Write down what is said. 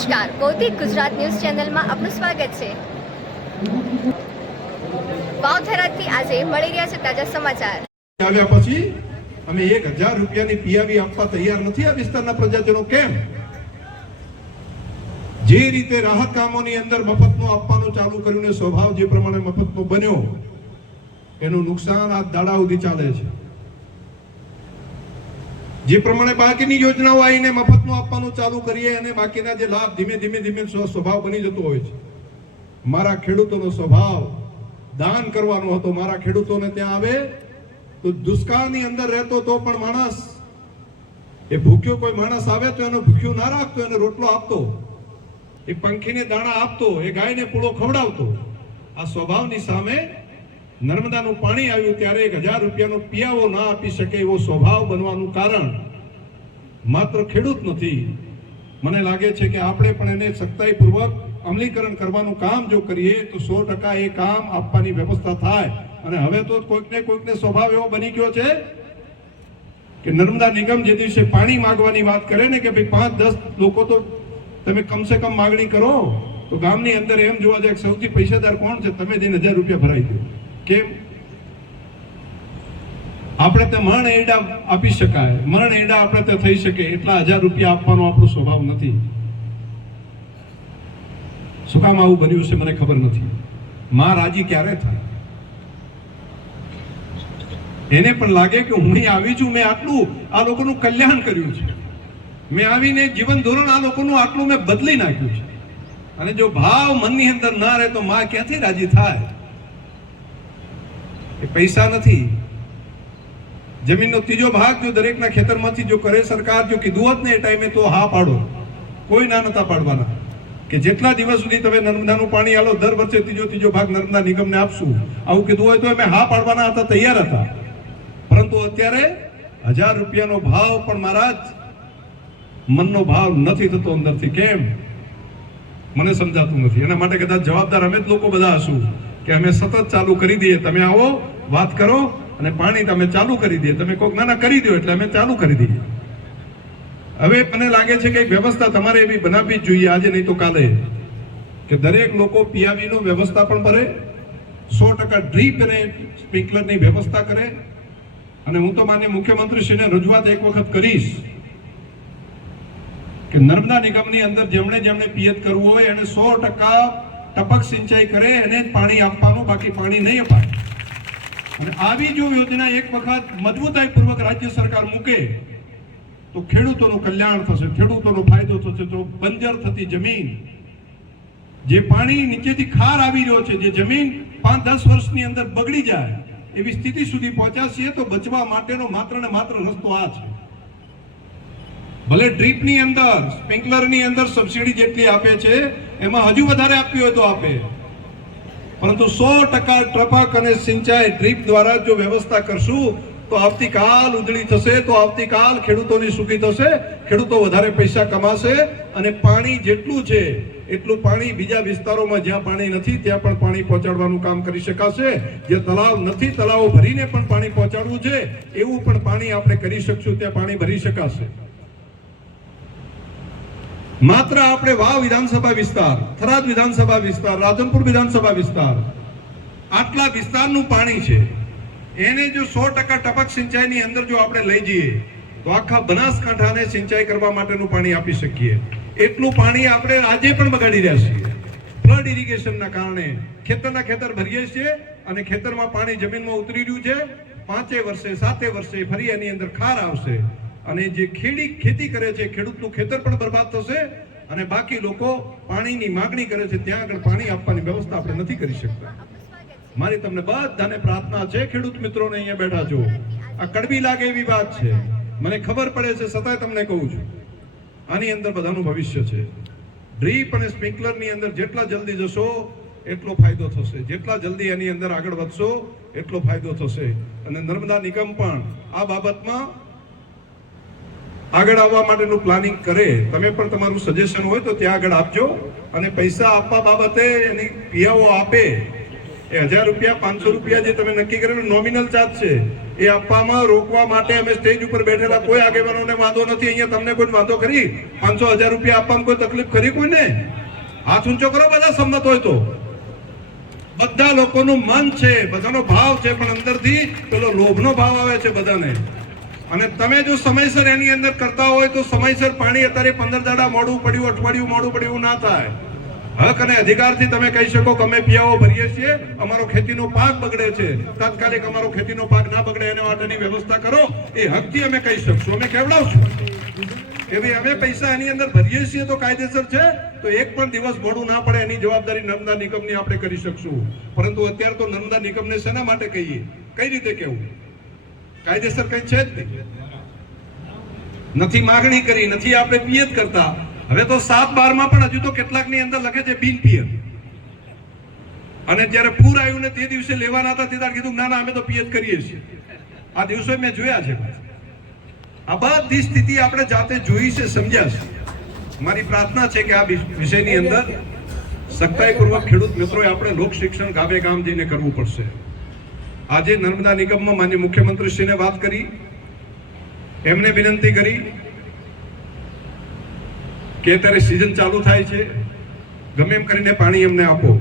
નમસ્કાર, ભૌતિક ગુજરાત ન્યૂઝ ચેનલમાં આપનું સ્વાગત છે। વાવથરાથી આજે મળી રહ્યા છે તાજા સમાચાર। આવ્યા પછી અમે 1000 રૂપિયાની પીઆવી આપવા તૈયાર નથી આ વિસ્તારના પ્રજાજનો। કેમ? જે રીતે રાહત કામોની અંદર મફતનું આપવાનું ચાલુ કર્યું ને સ્વભાવ જે પ્રમાણે મફતનો બન્યો એનું નુકસાન આ દાડા સુધી ચાલે છે। જે પ્રમાણે બાકીની યોજનાઓ આવીને મફતનું આપવાનું ચાલુ કરીએ અને બાકીના જે લાભ ધીમે ધીમે સ્વભાવ બની જતો હોય છે। મારા ખેડૂતોનો સ્વભાવ દાન કરવાનો હતો। મારા ખેડૂતોને ત્યાં આવે તો દુષ્કાળની અંદર રહેતો તો પણ માણસ એ ભૂખ્યો કોઈ માણસ આવે તો એનો ભૂખ્યો ના રાખતો, એને રોટલો આપતો, એ પંખીને દાણા આપતો, એ ગાયને પૂળો ખવડાવતો। આ સ્વભાવની સામે નર્મદાનું પાણી આવ્યું ત્યારે 1000 રૂપિયાનો પિયાવો ના આપી શકે એવો સ્વભાવ બનવાનું કારણ માત્ર ખેડૂત નથી। મને લાગે છે કે આપણે પણ એને સખ્તાઈપૂર્વક અમલીકરણ કરવાનું કામ જો કરીએ તો 100% એ કામ આપવાની વ્યવસ્થા થાય। અને હવે તો કોઈકને સ્વભાવ એવો બની ગયો છે કે નર્મદા નિગમ જે દિવસે પાણી માંગવાની વાત કરે ને કે ભાઈ 5-10 લોકો તો તમે કમસે કમ માગણી કરો, તો ગામની અંદર એમ જોવા જાય સૌથી પૈસાદાર કોણ છે? તમે જઈને 1000 રૂપિયા ભરાઈ દો। કેમ? આપણે તે મણ એડા આપી શકાય, મણ એડા આપણે તે થઈ શકે એટલા 1000 રૂપિયા આપવાનો આપણો સ્વભાવ નથી। શું કામ આવું બન્યું છે મને ખબર નથી। માં રાજી ક્યારે થાય? એને પણ લાગે કે હું આવી છું, મેં આટલું આ લોકોનું કલ્યાણ કર્યું છે, મેં આવીને જીવન ધોરણ આ લોકોનું આટલું મેં બદલી નાખ્યું છે। અને જો ભાવ મનની અંદર ના રહે તો માં ક્યાંથી રાજી થાય? એ પૈસા નથી, જમીનનો ત્રીજો ભાગ જો દરેકના ખેતરમાંથી જો કરે સરકાર, જો કીધું હોત ને એ ટાઈમે તો હા પાડો, કોઈ ના નતા પાડવાના કે જેટલા દિવસ સુધી તમે નર્મદાનું પાણી આલો દર વર્ષે ત્રીજો ભાગ નર્મદા નિગમને આપશું, આવું કીધું હોય તો અમે હા પાડવાના હતા, તૈયાર હતા। પરંતુ અત્યારે 1000 રૂપિયાનો ભાવ પણ મહારાજ મનનો ભાવ નથી થતો અંદરથી। કેમ? મને સમજાતું નથી। એના માટે કદાચ જવાબદાર અમે જ લોકો બધા હશું કે અમે સતત ચાલુ કરી દઈએ, તમે આવો વાત કરો અને પાણી તમે ચાલુ કરી દઈએ, તમે કોઈક નાના કરી દો એટલે અમે ચાલુ કરી દઈએ। હવે મને લાગે છે કે વ્યવસ્થા તમારે એવી બનાવવી જ જોઈએ આજે નહીં તો કાલે, કે દરેક લોકો પીઆવીનો વ્યવસ્થા પણ કરે, 100% ડ્રીપ અને સ્પ્રિંકલરની વ્યવસ્થા કરે। અને હું તો માન્ય મુખ્યમંત્રીશ્રીને રજૂઆત એક વખત કરીશ કે નર્મદા નિગમની અંદર જેમણે પિયત કરવું હોય એને 100% ટપક સિંચાઈ કરે, એને જ પાણી આપવાનું, બાકી પાણી નહીં અપાય। અને આવી જો યોજના એક વખત મજબૂતાઈપૂર્વક રાજ્ય સરકાર મૂકે તો ખેડૂતોનું કલ્યાણ થશે, ખેડૂતોનો ફાયદો થશે। તો બંજર થતી જમીન, જે પાણી નીચેથી ખાર આવી રહ્યો છે, જે જમીન 5-10 વર્ષની અંદર બગડી જાય એવી સ્થિતિ સુધી પહોંચાશે તો બચવા માટેનો માત્ર ને માત્ર રસ્તો આ છે। ભલે ડ્રીપની અંદર, સ્પ્રિંકલરની અંદર સબસિડી જેટલી આપે છે એમાં હજુ વધારે આપવી હોય તો આપે, પરંતુ 100% ટપક અને સિંચાઈ ડ્રીપ દ્વારા જો વ્યવસ્થા કરશું તો આવતીકાલ ઉજળી થશે, તો આવતીકાલ ખેડૂતોની સુખી થશે, ખેડૂતો વધારે પૈસા કમાશે અને પાણી જેટલું છે એટલું પાણી બીજા વિસ્તારોમાં જ્યાં પાણી નથી ત્યાં પણ પાણી પહોંચાડવાનું કામ કરી શકાશે। જે તળાવ નથી, તળાવો ભરીને પણ પાણી પહોંચાડવું છે એવું પણ પાણી આપણે કરી શકશું, ત્યાં પાણી ભરી શકાશે। માત્ર આપણે વાવ વિધાનસભા વિસ્તાર, થરાદ વિધાનસભા વિસ્તાર, રાધનપુર વિધાનસભા વિસ્તાર, આટલા વિસ્તારનું પાણી છે, એને જો 100% ટપક સિંચાઈની અંદર જો આપણે લઈ જઈએ તો આખા બનાસકાંઠાને સિંચાઈ કરવા માટેનું પાણી આપી શકીએ। એટલું પાણી આપણે આજે પણ બગાડી રહ્યા છીએ ફ્લડ ઇરિગેશનના કારણે। ખેતરના ખેતર ભરીએ છીએ અને ખેતરમાં પાણી જમીનમાં ઉતરી રહ્યું છે, 5 વર્ષે 7 વર્ષે ફરી એની અંદર ખાર આવશે અને જે ખેતી કરે છે ખેડૂતનું ખેતર પણ બરબાદ થશે અને બાકી લોકો પાણીની માગણી કરે છે ત્યાં આગળ પાણી આપવાની વ્યવસ્થા આપણે નથી કરી શકતા। મારી તમને બધાને પ્રાર્થના છે, ખેડૂત મિત્રોને અહીંયા બેઠા છો, આ કડવી લાગે એવી વાત છે, મને ખબર પડે છે, છતાંય તમને કહું છું આની અંદર બધાનું ભવિષ્ય છે। ડ્રીપ અને સ્પ્રિંકલરની અંદર જેટલા જલ્દી જશો એટલો ફાયદો થશે, જેટલા જલ્દી એની અંદર આગળ વધશો એટલો ફાયદો થશે। અને નર્મદા નિગમ પણ આ બાબતમાં આગળ આવવા માટેનું પ્લાનિંગ કરે। તમે પણ તમારું સજેશન હોય તો ત્યાં આગળ આપજો અને પૈસા આપવા બાબતે એની પિયાઓ આપે। એ 1000 રૂપિયા 500 રૂપિયા જે તમે નક્કી કરેલું નોમિનલ ચાર્જ છે એ આપવામાં રોકવા માટે અમે સ્ટેજ ઉપર બેઠેલા કોઈ આગેવાનોને વાંધો નથી. અહીંયા તમને કોઈ વાંધો ખરી? 500,000 રૂપિયા આપવામાં કોઈ તકલીફ ખરી કોઈને? હાથ ઊંચો કરો બધા સંમત હોય તો. બધા લોકોનું મન છે, બધાનો ભાવ છે, પણ અંદરથી પેલો લોભનો ભાવ આવે છે બધાને. અને તમે જો સમયસર એની અંદર કરતા હોય તો સમયસર પાણી અત્યારે 15 દાડા મોડું પડ્યું, અઠવાડિયું મોડું પડ્યું ના થાય. હક અને અધિકારથી તમે કહી શકો કે અમે પીઆઓ ભરીએ છીએ, અમારો ખેતીનો પાક બગડે છે, તાત્કાલિક અમારો ખેતીનો પાક ના બગડે એના માટેની વ્યવસ્થા કરો, એ હકથી અમે કહી શકશું, અમે કેવડાવશું કે ભાઈ અમે પૈસા એની અંદર ભરીએ છીએ તો કાયદેસર છે, તો એક પણ દિવસ મોડું ના પડે એની જવાબદારી નર્મદા નિગમની આપણે કરી શકશું. પરંતુ અત્યારે તો નર્મદા નિગમને શેના માટે કહીએ, કઈ રીતે કહેવું? કાયદેસર કઈ છે જ નહીં. નથી માગણી કરી, નથી આપણે પિયત કરતા. હવે તો 7-12 માં પણ હજુ તો કેટલાકની અંદર લખે છે બિન પિયત. અને જ્યારે પૂર આવ્યું ને તે દિવસે લેવાના હતા તે કીધું ના ના અમે તો પિયત કરીએ છીએ. આ દિવસો મેં જોયા છે. આ બધી સ્થિતિ આપણે જાતે જોઈ છે, સમજ્યા છે. મારી પ્રાર્થના છે કે આ વિષયની અંદર સખ્તાઈપૂર્વક ખેડૂત મિત્રોએ આપણે લોક શિક્ષણ ગામે ગામ જઈને કરવું પડશે. આજે નર્મદા નિગમમાં માન્ય મુખ્યમંત્રીશ્રીને વાત કરી, એમને વિનંતી કરી કે અત્યારે સિઝન ચાલુ થાય છે, ગમે એમ કરીને પાણી અમને આપો.